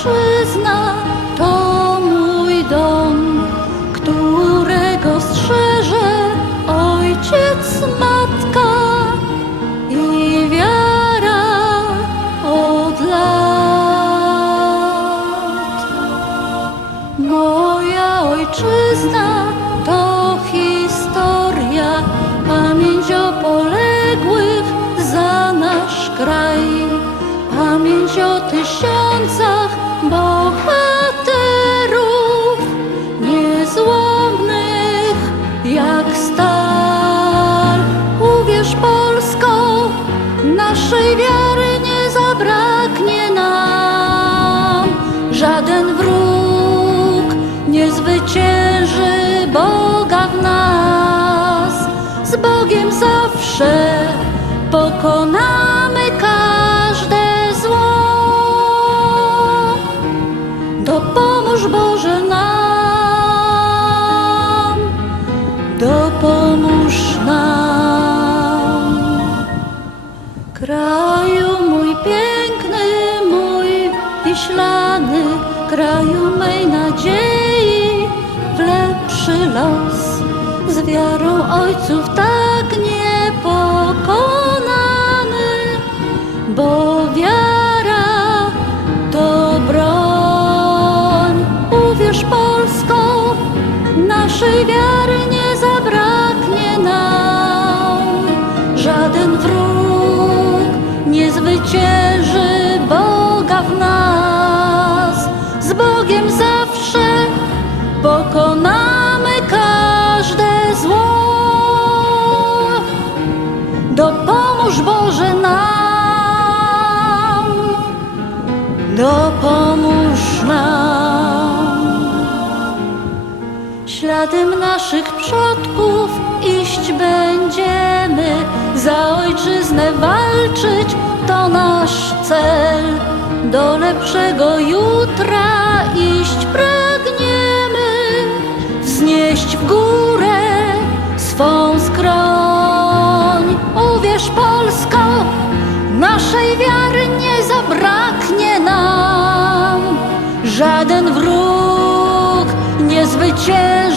przyzna. z Bogiem zawsze pokonany. в dopomóż nam. Śladem naszych przodków iść będziemy, za ojczyznę walczyć to nasz cel, do lepszego jutra iść. żaden wróg nie zwycięży.